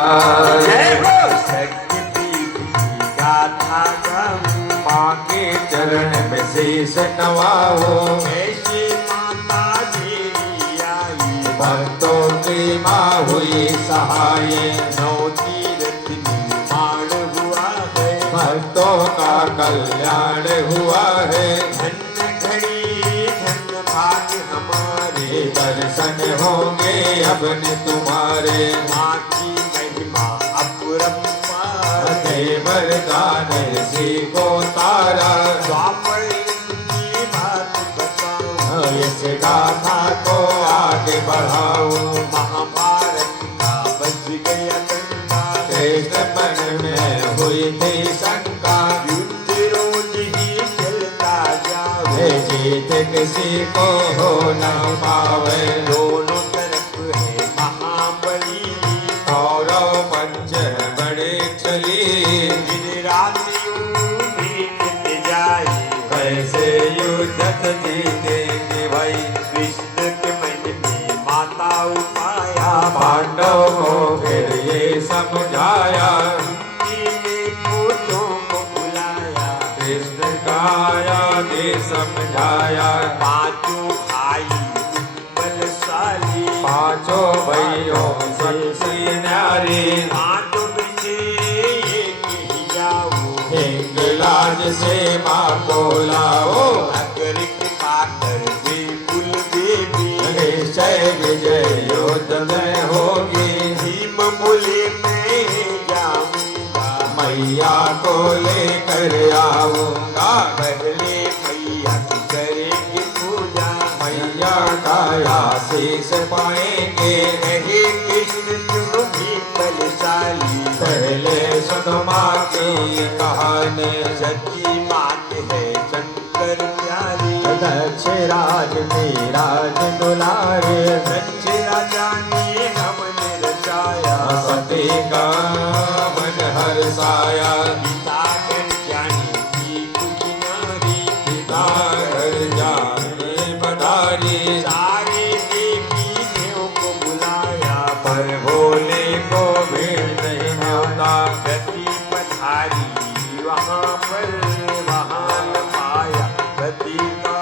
जय हो शक्ति की गाथा गाऊं, माँ के चरण में शीश नवाओ, ऐसी माता मेरी आई, भक्तों की माँ हुई सहाय। नौ तीरथ निर्माण हुआ है, भक्तों का कल्याण हुआ है। धन्य घड़ी धन्य भाग हमारे, दर्शन होंगे अब न तुम्हारे। माँ की महिमा अपरंपार, वरदान ऋषि को तारा, द्वापर की बात बताऊं, इस गाथा को आगे बढ़ाओ। महाभारत का बच गया गंगा, कृष्ण मन में हुई थी शंका, युद्ध रोज ही चलता जावे, जीत किसी को हो न पावे। दोनों तरफ है महाबली, कौरव पंच बड़े चली, दिन रातियों बीत जाए, कैसे युद्ध जीतेंगे भाई। कृष्ण के मन में माता उपाया, पांडव को फिर ये समझाया, उनके पूतों को बुलाया, कृष्ण का आगे समझाया। पांचों भाई बलशाली, पांचों भाइयों सबसे न्यारी, पांचों में से एक ही जाओ, हिंगलाज से माँ को लाओ। अगर कृपा कर वे कुल देवी, निश्चय विजय युद्ध में होगी। भीम बोले मैं जाऊंगा, मैया को लेकर आऊंगा, पहले मैया की करेंगे पूजा, मैया का आशीष पाएंगे। हे कृष्ण सुनो भी बलशाली, पहले सुनो माँ की कहानी, सच्ची बात है शंकर प्यारी, दक्ष राज में राज दुलारे, सच राजा ने हमने रचाया, सती का मन हर्षाया। पिता कर जाने की कुछ नारी, पिता घर जाने पधारी, सारे देवी देव को बुलाया, पर भोले को भीड़ नहीं होता। सती पधारी वहाँ पर, वहाँ न पाया सती का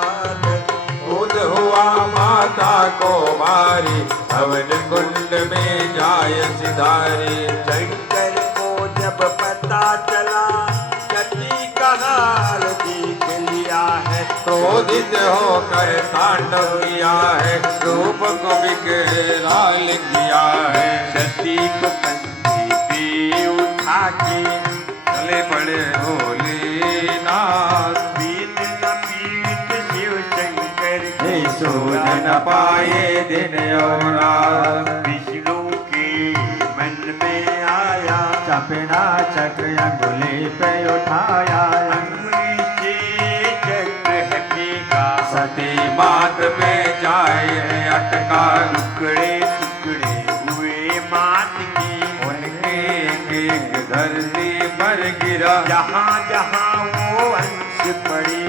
खुद हुआ माता को मारी, हवन कुंड में जाय सिधारी। शंकर को जब पता चला, सती का हाल देख लिया है, क्रोधित होकर तांडव किया है, रूप को विकराल किया है। सती को कंधे पे उठा के, चले पड़े भोलेनाथ, पीठ न पीठ शिव शंकर हे की सूझ न पाए दिन और रात। विष्णु के मन में आया, चपना चक्र अंगुली पे उठाया, अंगुली से चक्र हटेगा, सती बात में जाए अटका। टुकड़े टुकड़े हुए मात की, उनके एक धरती पर गिरा, जहाँ जहाँ वो अंश पड़ी,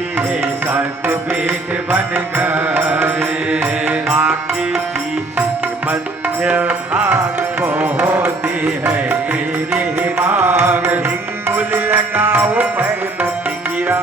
शक्त पीठ बन गए। माँ के पीठ के मध्य भाग, वो होती है तेरी मांग, हिंगुल लगाओ पर्वत गिरा,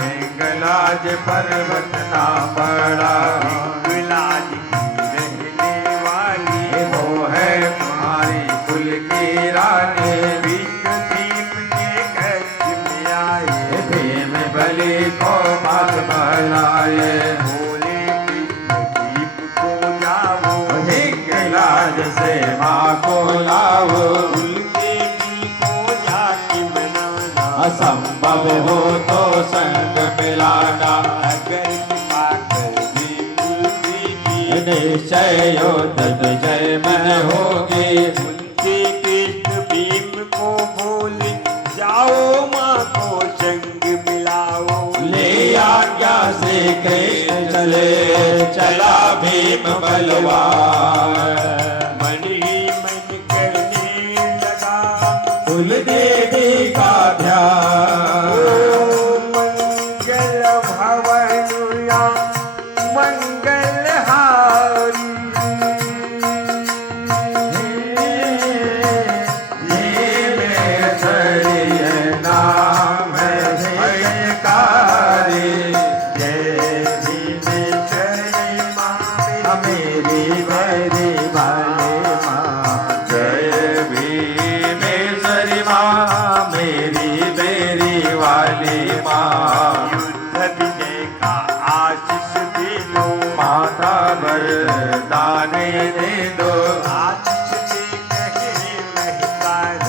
हिंगलाज पर्वत ना पड़ा। हिंगलाज की रहने वाली, वो है तुम्हारी कुल की रानी। विष्णु दीप के कक्ष में आए, भीम बलि को मात बहलाए, बोले कृष्ण दीप को जाओ, हिंगलाज से माँ को लाओ। उनके दिल को जाके मनाना, असंभव हो तो संग मिलाना, अगर कृपा कर वे कुल देवी, निश्चय युद्ध विजय में होगी। उनके कृष्ण भीम को बोले जाओ माँ को संग मिलाओ, ले आज्ञा से कृष्ण चले, चला भीम बलवान। मन ही मन करने लगा, कुल देवी का ध्यान, मंगल भवनुया मंगल हारी,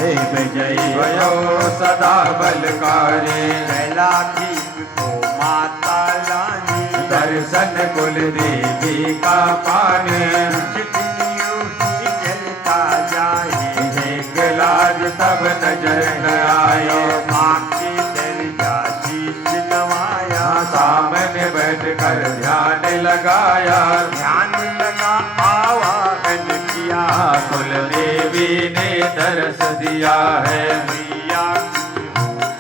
हे विजयी भयो सदा बलकारी कैलाधीश को माता रानी दर्शन कुल देवी का पाने चलता जाए लाज तब नजर न आयो माँ के दरिया शीश नवाया सामने बैठ कर ध्यान लगाया ध्यान लगा आवाहन किया कुल देवी ने दर्श दिया है मैया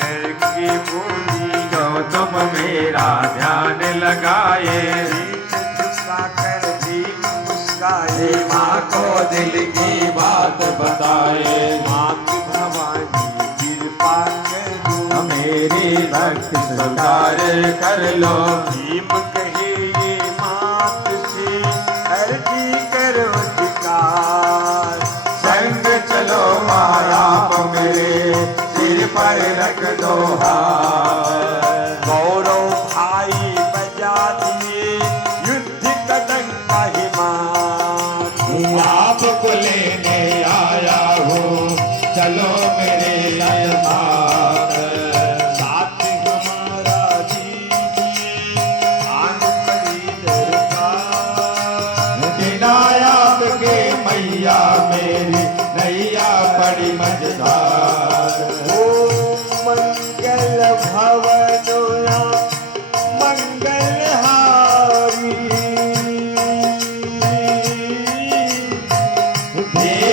करके बोली जो तुम मेरा ध्यान लगाए झुका कर भी मुस्काए माँ को दिल की बात बताए माँ की भवानी कृपा करो मेरी भक्ति स्वीकार कर लो भीम कहे ये मात से अर्जी करो शिकार संग चलो माया मेरे सिर पर रख दो हाथ गौरव भाई बजा दिए युद्ध कदम हिमात आपको लेने आया हूँ चलो मेरे यजमान साथ हमारा दीजिए आन परी दरबार बिना आपके मैया मेरी नैया बड़ी मजेदार ओम मंगल भवनोया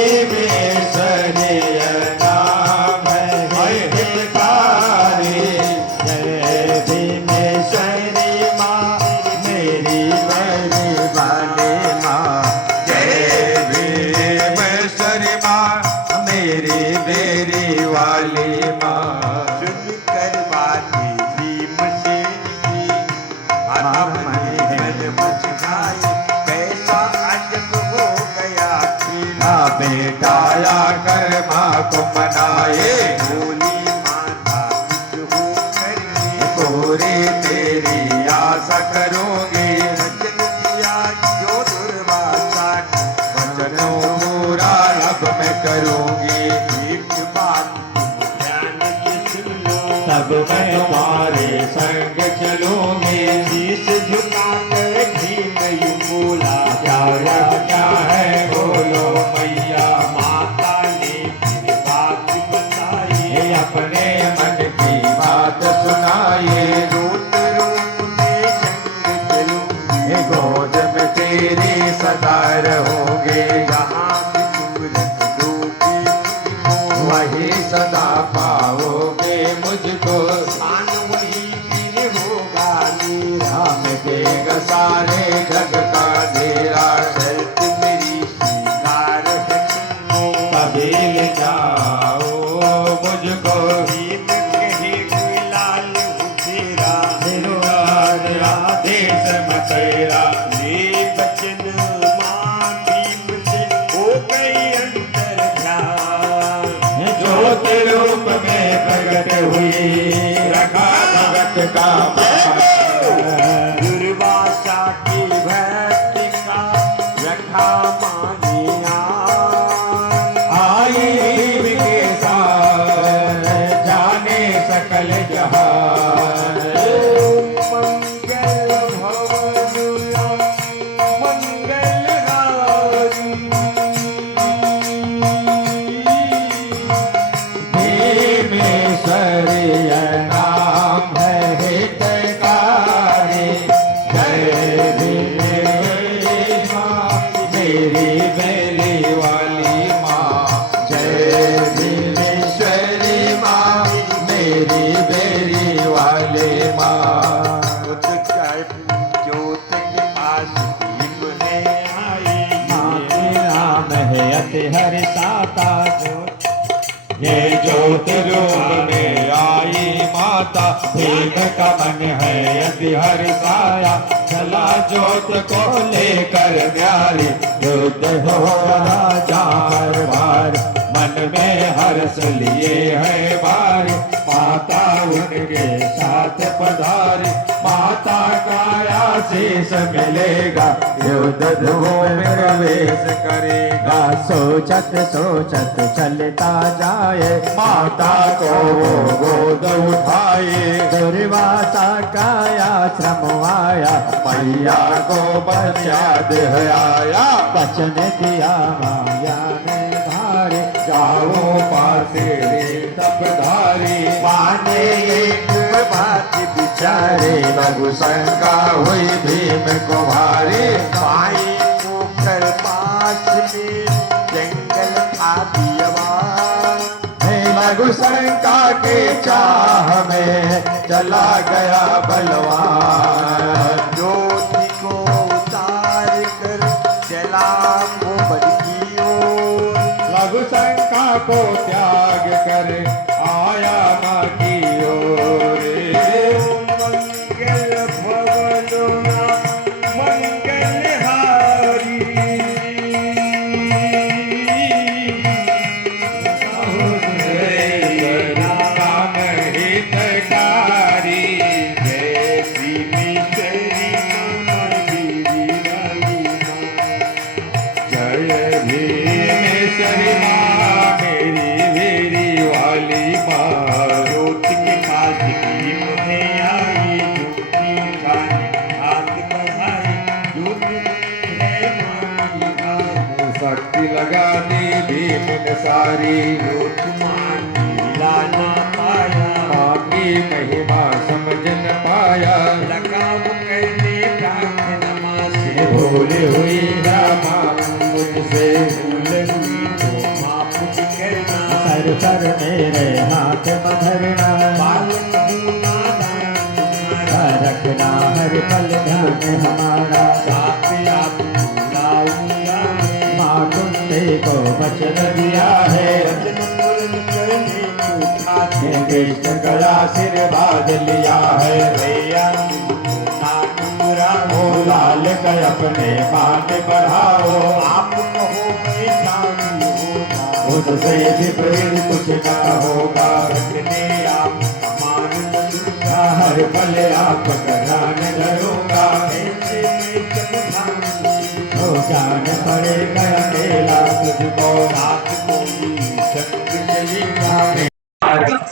देवेश्वरी नाम है हितकारी जय भीमेश्वरी माँ मेरी मेरी वाली माँ जय भीमेश्वरी माँ मेरी मेरी वाली माँ सुनकर बातें भीम से माता मन मुस्काए कैसा अजब हो गया खेला बेटाया कर माँ को मनाए बोली माता कुछ हो करके पूरी तेरी आशा करूंगी वचन दिया जो दुर्वासा वचनों पूरा अब मैं करूंगी एक बात ध्यान से सुन लो तब मैं तुम्हारे संग चलूंगी शीश झुका कर भीम यूं बोला क्या है बोलो मैया माता ने फिर बात बताई ये अपने मन की बात सुनाइए रोत रूप में संग चलूंगी ये गोद में तेरी सदा रहोगे जहाँ भी तुम रख दोगे मुझको वही सदा पाओगे मुझको स्थान वही फिर होगा मेरा मिटेगा सारे जग का अंधेरा शर्त मेरी स्वीकार है तुमको कबील जाओ मुझको भीम कहे कोई लाल हूँ तेरा आदेश में तेरा ये बचन मां भीम से हो गई अंतर ध्यान ज्योत रूप में प्रकट हुई रखा भगत का दुर्वासा की भक्ति का रखा मानिया आई भीम के साथ जाने सकल जहान मंगल भवनुया मंगलहारी भीमेश्वरी नाम है हितकारी जय भीमेश्वरी माँ मेरी बेली वाली माँ जय भीमेश्वरी माँ मेरी बेली वाली माँ ज्योत के पास भीम है आई नाम है अति हरि साता ये ज्योत रूप में आई माता भीम का मन है अति हरि साया चला ज्योत को लेकर न्यारी युद्ध हो रहा चार बार मन में हर्ष लिए है बारी माता उनके साथ पधारी माता का आशीष मिलेगा, युद्ध धूम प्रवेश करेगा। सोचत सोचत चलता जाए, माता को वो गोद उठाए। दुर्वासा का आश्रम आया, मैया को बचा दे आया। वचन दिया माया ने भारे, जाओ पासे तप धारी। माने एक बात बिचारे, लघु शंका हुई भीम को भारी। माई पोखर पास में जंगल था दियवा, लघु शंका के चाह में चला गया बलवान। ज्योति को उतार कर चला वो बड़की ओर। लघु शंका को त्याग कर आया माँ की ओर। मंगल भवन मंगल हारी, नाम हितकारी। जय भीमेश्वरी मेरी वाली माँ। जय भीमेश्वरी माँ, मेरी मेरी वाली माँ। ज्योति के पास भीम है आई, ज्योति खाने हाथ बढ़ाई। ज्योति है माँ की भाई, शक्ति लगानी भीम ने सारी। ज्योति माँ की हिला ना पाया। माँ की महिमा समझ न पाया, लगा वो करने प्रार्थना माँ से। भूल हुई रामा मुझसे। भूल हुई तो माफ भी करना। सर पर मेरे हाथ मधरना, बालक हूँ नादान तुम्हारा, रखना हर पल ध्यान हमारा। साथ आप बुलाऊंगा मैं। माँ कुंती को वचन दिया है, वचन पूर्ण करने को खाते। कृष्ण का आशीर्वाद लिया है। भैया नाटुरा ओ लाल का अपने मान बढ़ाओ, आप कहो मैं जानी होगा। उससे विपरीत कुछ न होगा। रखने आप अमान दूंगा। हर पल आपका ध्यान धरूंगा। ऐसे मैं समझाऊंगी, हो जान पड़ेगा अकेला तुझको। साथ कोई संग चलेगा।